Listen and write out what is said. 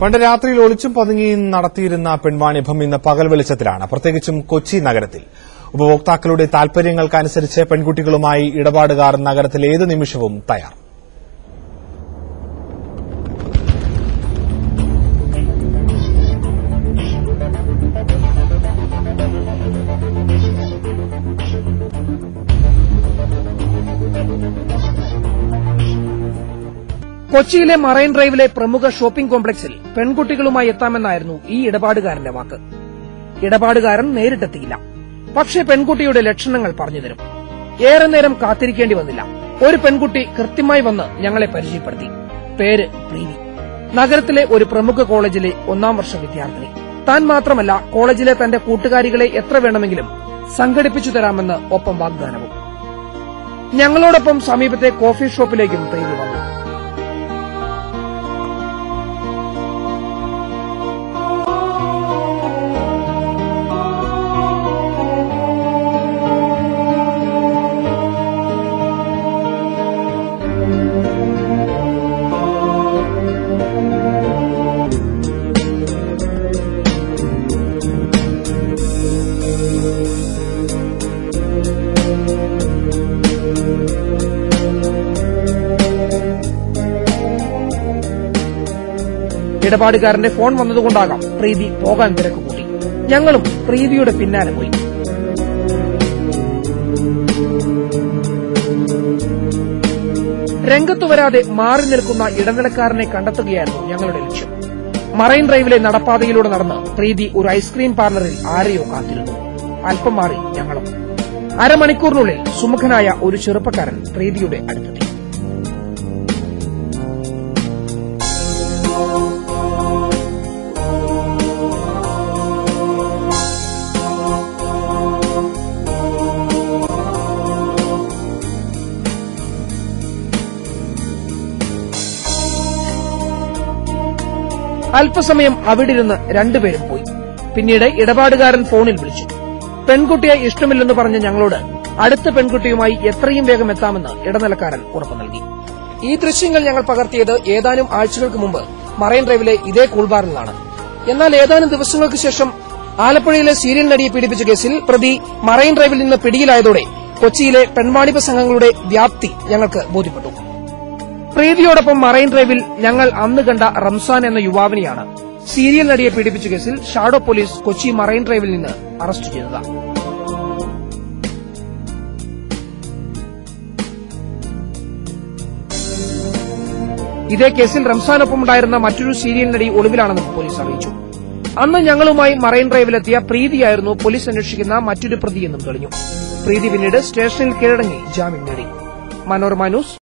പണ്ട് രാത്രിയിൽ ഒളിച്ചും പതുങ്ങിയും നടത്തിയിരുന്ന പെൺവാണിഭം ഇന്ന് പകൽ വെളിച്ചത്തിലാണ്, പ്രത്യേകിച്ചും കൊച്ചി നഗരത്തിൽ. ഉപഭോക്താക്കളുടെ താൽപര്യങ്ങൾക്കനുസരിച്ച് പെൺകുട്ടികളുമായി ഇടപാടുകാർ നഗരത്തിൽ ഏത് നിമിഷവും തയ്യാർ. കൊച്ചിയിലെ മറൈൻ ഡ്രൈവിലെ പ്രമുഖ ഷോപ്പിംഗ് കോംപ്ലക്സിൽ പെൺകുട്ടികളുമായി എത്താമെന്നായിരുന്നു ഈ ഇടപാടുകാരന്റെ വാക്ക്. ഇടപാടുകാരൻ നേരിട്ടെത്തിയില്ല, പക്ഷേ പെൺകുട്ടിയുടെ ലക്ഷണങ്ങൾ പറഞ്ഞുതരും. ഏറെ നേരം കാത്തിരിക്കേണ്ടി വന്നില്ല. ഒരു പെൺകുട്ടി കൃത്യമായി വന്ന് ഞങ്ങളെ പരിചയപ്പെടുത്തി. പേര് പ്രീതി. നഗരത്തിലെ ഒരു പ്രമുഖ കോളേജിലെ 1ാം വർഷ വിദ്യാർത്ഥിനി. താൻ മാത്രമല്ല, കോളേജിലെ തന്റെ കൂട്ടുകാരികളെ എത്ര വേണമെങ്കിലും സംഘടിപ്പിച്ചു തരാമെന്ന് ഒപ്പം വാഗ്ദാനവും. ഞങ്ങളോടൊപ്പം സമീപത്തെ കോഫി ഷോപ്പിലേക്കും പ്രീതി വന്നു. ഇടപാടുകാരന്റെ ഫോൺ വന്നതുകൊണ്ടാകാം പ്രീതി പോകാൻ തിരക്ക് കൂട്ടി. ഞങ്ങളും പ്രീതിയുടെ പിന്നാലെ പോയി. രംഗത്തു വരാതെ മാറി നിൽക്കുന്ന ഇടനിലക്കാരനെ കണ്ടെത്തുകയായിരുന്നു ഞങ്ങളുടെ ലക്ഷ്യം. മറൈൻ ഡ്രൈവിലെ നടപ്പാതയിലൂടെ നടന്ന് പ്രീതി ഒരു ഐസ്ക്രീം പാർലറിൽ ആരെയോ കാത്തിരുന്നു. അല്പം മാറി ഞങ്ങളും. അരമണിക്കൂറിനുള്ളിൽ സുമുഖനായ ഒരു ചെറുപ്പക്കാരൻ പ്രീതിയുടെ അടുത്തെത്തി. അല്പസമയം അവിടിരുന്ന് രണ്ടുപേരും പോയി. പിന്നീട് ഇടപാടുകാരൻ ഫോണിൽ വിളിച്ചു. പെൺകുട്ടിയെ ഇഷ്ടമില്ലെന്ന് പറഞ്ഞ ഞങ്ങളോട് അടുത്ത പെൺകുട്ടിയുമായി എത്രയും വേഗം എത്താമെന്ന് ഇടനിലക്കാരൻ ഉറപ്പു നൽകി. ഈ ദൃശ്യങ്ങൾ ഞങ്ങൾ പകർത്തിയത് ഏതാനും ആഴ്ചകൾക്ക് മുമ്പ് മറൈൻ ഡ്രൈവിലെ ഇതേ കൂൾബാറിലാണ്. എന്നാൽ ഏതാനും ദിവസങ്ങൾക്ക് ശേഷം ആലപ്പുഴയിലെ സീരിയൽ നടിയെ പീഡിപ്പിച്ച കേസിൽ പ്രതി മറൈൻ ഡ്രൈവിൽ നിന്ന് പിടിയിലായതോടെ കൊച്ചിയിലെ പെൺവാണിഭ സംഘങ്ങളുടെ വ്യാപ്തി ഞങ്ങൾക്ക് ബോധ്യപ്പെട്ടു. പ്രീതിയോടൊപ്പം മറൈൻ ഡ്രൈവിൽ ഞങ്ങൾ അന്ന് കണ്ട റംസാൻ എന്ന യുവാവിനെയാണ് സീരിയൽ നടിയെ പീഡിപ്പിച്ച കേസിൽ ഷാഡോ പോലീസ് കൊച്ചി മറൈൻ ഡ്രൈവിൽ നിന്ന് അറസ്റ്റ് ചെയ്തത്. ഇതേ കേസിൽ റംസാനൊപ്പമുണ്ടായിരുന്ന മറ്റൊരു സീരിയൽ നടി ഒളിവിലാണെന്നും പോലീസ് അറിയിച്ചു. അന്ന് ഞങ്ങളുമായി മറൈൻ ഡ്രൈവിലെത്തിയ പ്രീതിയായിരുന്നു പോലീസ് അന്വേഷിക്കുന്ന മറ്റൊരു പ്രതിയെന്നും തെളിഞ്ഞു. പ്രീതി പിന്നീട് സ്റ്റേഷനിൽ കീഴടങ്ങി ജാമ്യം നേടി. മനോരമ ന്യൂസ്